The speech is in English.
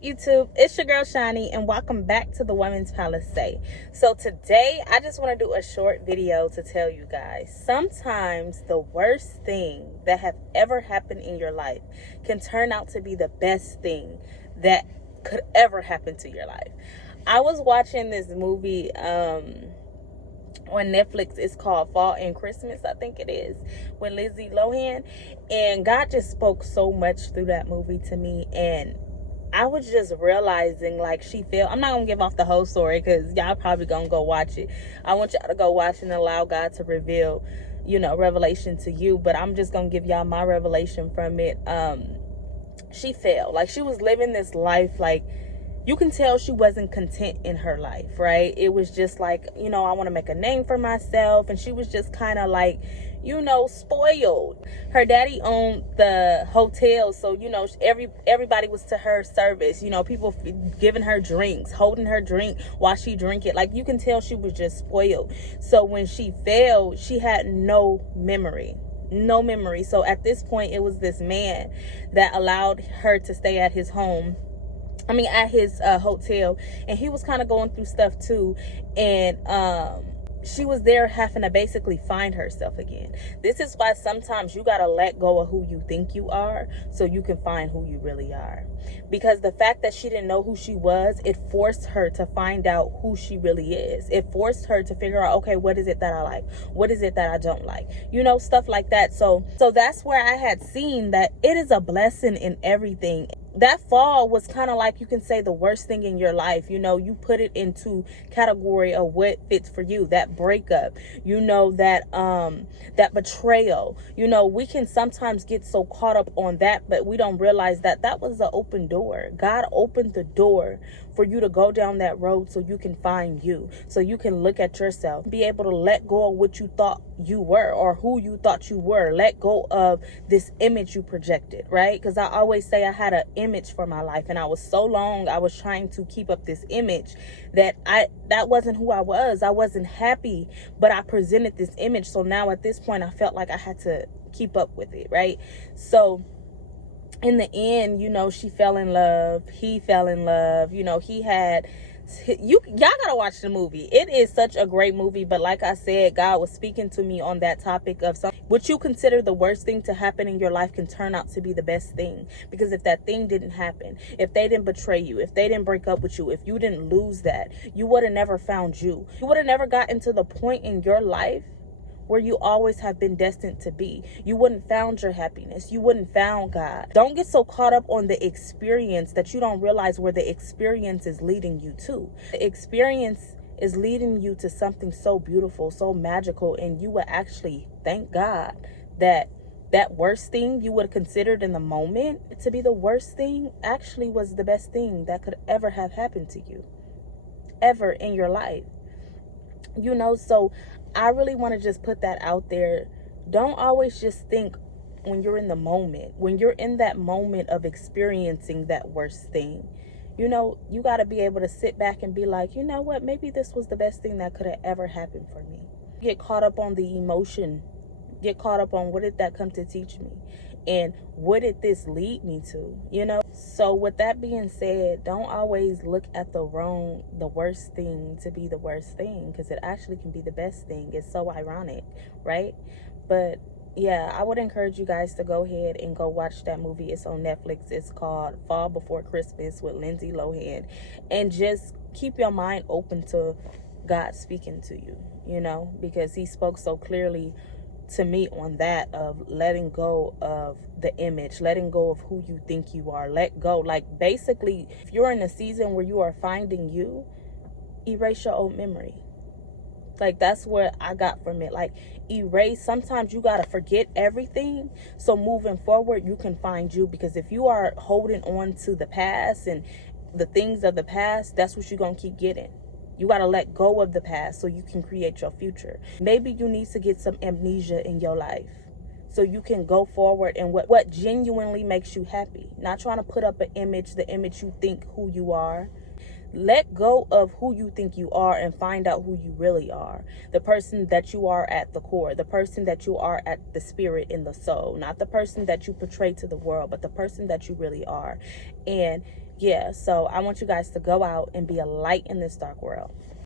up, YouTube? It's your girl Shani, and welcome back to the Women's Palace Say. So today I just want to do a short video to tell you guys, sometimes the worst thing that have ever happened in your life can turn out to be the best thing that could ever happen to your life. I was watching this movie on Netflix. It's called Fall and Christmas, I think it is, with Lindsay Lohan, and God just spoke so much through that movie to me. And I was just realizing, like, she felt, I'm not gonna give off the whole story because y'all probably gonna go watch it. I want y'all to go watch and allow God to reveal, revelation to you, but I'm just gonna give y'all my revelation from it. She felt like she was living this life, like, you can tell she wasn't content in her life, right? It was just like, I want to make a name for myself. And she was just kind of like, spoiled. Her daddy owned the hotel. So, everybody was to her service. People giving her drinks, holding her drink while she drink it. Like, you can tell she was just spoiled. So when she failed, she had no memory. So at this point, it was this man that allowed her to stay at his home. At his hotel, and he was kind of going through stuff too, and she was there having to basically find herself again. This is why sometimes you gotta let go of who you think you are so you can find who you really are. Because the fact that she didn't know who she was, it forced her to find out who she really is. It forced her to figure out, okay, what is it that I like? What is it that I don't like? Stuff like that. So that's where I had seen that it is a blessing in everything. That fall was kind of like, you can say, the worst thing in your life. You put it into category of what fits for you. That breakup, that betrayal. We can sometimes get so caught up on that, but we don't realize that that was the open door. God opened the door for you to go down that road so you can find you, so you can look at yourself, be able to let go of what you thought you were or who you thought you were. Let go of this image you projected, right? Because I always say I had an image for my life, and I was trying to keep up this image that wasn't who I was. I wasn't happy, but I presented this image. So now at this point, I felt like I had to keep up with it, right? So in the end, she fell in love. He fell in love. Y'all gotta watch the movie. It is such a great movie. But like I said, God was speaking to me on that topic of what you consider the worst thing to happen in your life can turn out to be the best thing. Because if that thing didn't happen, if they didn't betray you, if they didn't break up with you, if you didn't lose that, you would have never found you. You would have never gotten to the point in your life where you always have been destined to be. You wouldn't found your happiness. You wouldn't found God. Don't get so caught up on the experience that you don't realize where the experience is leading you to. The experience is leading you to something so beautiful, so magical, and you would actually thank God that worst thing you would have considered in the moment to be the worst thing actually was the best thing that could ever have happened to you, ever in your life. So I really want to just put that out there. Don't always just think when you're in the moment, when you're in that moment of experiencing that worst thing. You got to be able to sit back and be like, you know what, maybe this was the best thing that could have ever happened for me. Get caught up on the emotion. Get caught up on, what did that come to teach me? And what did this lead me to? So with that being said, don't always look at the worst thing to be the worst thing, because it actually can be the best thing. It's so ironic, right? But yeah, I would encourage you guys to go ahead and go watch that movie. It's on Netflix. It's called Fall Before Christmas with Lindsay Lohan. And just keep your mind open to God speaking to you, because he spoke so clearly to me on that, of letting go of the image, letting go of who you think you are. Let go. Like, basically, if you're in a season where you are finding you, erase your old memory. Like, that's what I got from it. Like, erase. Sometimes you gotta forget everything, so moving forward you can find you. Because if you are holding on to the past and the things of the past, that's what you're gonna keep getting. You got to let go of the past so you can create your future. Maybe you need to get some amnesia in your life so you can go forward and what genuinely makes you happy. Not trying to put up an image, the image you think who you are. Let go of who you think you are and find out who you really are. The person that you are at the core, the person that you are at the spirit, in the soul. Not the person that you portray to the world, but the person that you really are. And yeah, so I want you guys to go out and be a light in this dark world.